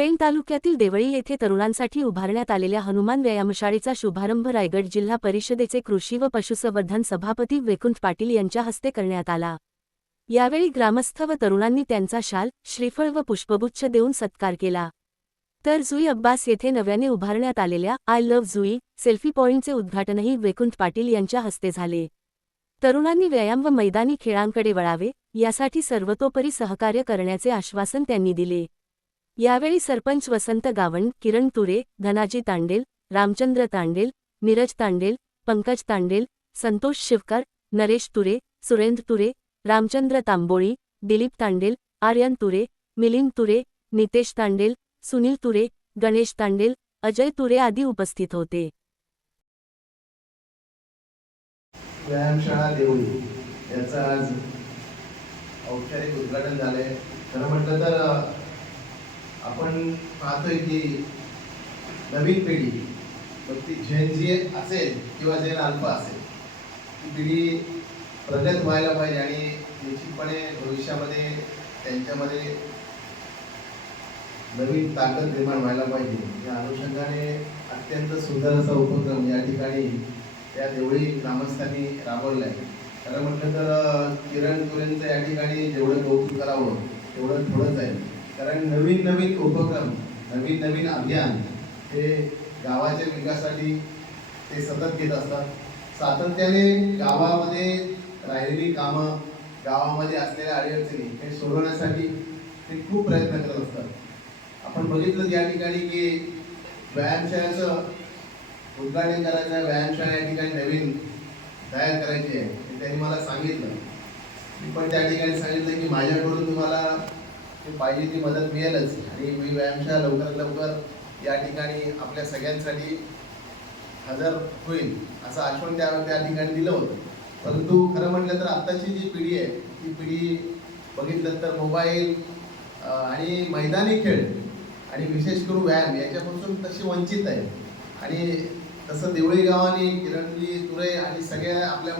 पेण तालुक्यातील देवळी येथे तरुणांसाठी उभारण्यात आलेल्या हनुमान व्यायामशाळेचा शुभारंभ रायगड जिल्हा परिषदेचे कृषी व पशुसंवर्धन सभापती वैकुंठ पाटील यांच्या हस्ते करण्यात आला। यावेळी ग्रामस्थ व तरुणांनी त्यांचा शाल, श्रीफळ व पुष्पगुच्छ देऊन सत्कार केला। तर जुई अब्बास येथे नव्याने उभारण्यात आलेल्या आय लव्ह जुई सेल्फी पॉइंटचे उद्घाटनही वैकुंठ पाटील यांच्या हस्ते झाले। तरुणांनी व्यायाम व मैदानी खेळांकडे वळावे यासाठी सर्वतोपरी सहकार्य करण्याचे आश्वासन त्यांनी दिले। यावेळी सरपंच वसंत गावंड, किरण तुरे, धनाजी तांडेल, रामचंद्र तांडेल, नीरज तांडेल, पंकज तांडेल, संतोष शिवकर, नरेश तुरे, सुरेंद्र तुरे, रामचंद्र तांबोळी, दिलीप तांडेल, आर्यन तुरे, मिलिंद तुरे, नितेश तांडेल, सुनील तुरे, गणेश तांडेल, अजय तुरे आदी उपस्थित होते। व्यायामशाळा देवळी याचा आज औपचारिक उद्घाटन झाले। खरं म्हटलं तर आपण पाहतोय की नवीन पिढी, ती झेन झी असेल किंवा झेन अल्फा असेल, ती पिढी प्रगत व्हायला पाहिजे आणि निश्चितपणे भविष्यामध्ये त्यांच्यामध्ये नवीन ताकद निर्माण व्हायला पाहिजे। या अनुषंगाने अत्यंत सुंदर असा उपक्रम या ठिकाणी त्या देवळी ग्रामस्थांनी राबवला आहे। खरं म्हटलं तर किरण तुरेंचं या ठिकाणी जेवढं कौतुक करावं तेवढं थोडंच आहे, कारण नवीन नवीन उपक्रम, नवीन नवीन अभियान हे गावाच्या विकासासाठी ते सतत घेत असतात। सातत्याने गावामध्ये राहिलेली कामं, गावामध्ये असलेल्या अडचणी हे सोडवण्यासाठी ते खूप प्रयत्न करत असतात। आपण बघितलं या ठिकाणी की व्यायामशाळेचं उद्घाटन करायचं आहे, व्यायामशाळा या ठिकाणी नवीन तयार करायची आहे, त्यांनी मला सांगितलं। मी पण त्या ठिकाणी सांगितलं की माझ्याकडून तुम्हाला पाहिजे ती मदत मिळेलच आणि मी व्यायामशाळा लवकरात लवकर या ठिकाणी आपल्या सगळ्यांसाठी हजर होईल असं आश्वासन त्या ठिकाणी दिलं होतं। परंतु खरं म्हटलं तर आत्ताची जी पिढी आहे ती पिढी बघितलं तर मोबाईल आणि मैदानी खेळ आणि विशेष करून व्यायाम याच्यापासून तशी वंचित आहे। आणि तसं देवळी गावाने, किरणजी तुरे आणि सगळ्या आपल्या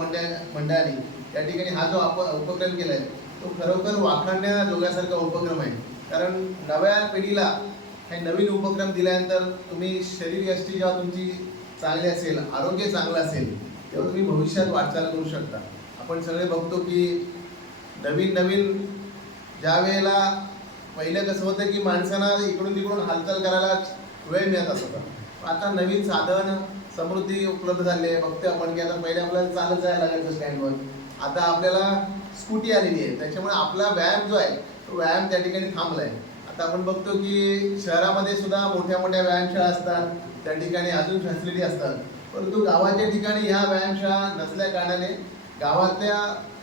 मंडळाने या ठिकाणी हा जो उपक्रम केला आहे तो खरोखर वाखाणण्याजोग्यासारखा उपक्रम आहे। कारण नव्या पिढीला हे नवीन उपक्रम दिल्यानंतर तुम्ही शरीरयष्टी जेव्हा तुमची चांगली असेल, आरोग्य चांगलं असेल, तेव्हा तुम्ही भविष्यात वाटचाल करू शकता। आपण सगळे बघतो की नवीन नवीन ज्या वेळेला पहिलं कसं होतं की माणसांना इकडून तिकडून हालचाल करायला वेळ मिळत असतो, आता नवीन साधन समृद्धी उपलब्ध झाले आहे। बघतो आपण की आता पहिले आपल्याला चालत जायला लागायचं स्टँडवर, आता आपल्याला स्कूटी आलेली आहे, त्याच्यामुळे आपला व्यायाम जो आहे तो व्यायाम त्या ठिकाणी थांबला आहे। आता आपण बघतो की शहरामध्ये सुद्धा मोठ्या मोठ्या व्यायामशाळा असतात, त्या ठिकाणी अजून फॅसिलिटी असतात, परंतु गावाच्या ठिकाणी ह्या व्यायामशाळा नसल्या कारणाने गावातल्या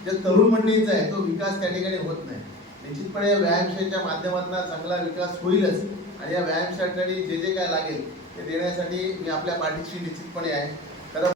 ज्या तरुण मंडळीचा आहे तो विकास त्या ठिकाणी होत नाही। निश्चितपणे या व्यायामशाळेच्या माध्यमातून चांगला विकास होईलच आणि या व्यायामशाळेसाठी जे जे काय लागेल ते देण्यासाठी मी आपल्या पाठीशी निश्चितपणे आहे।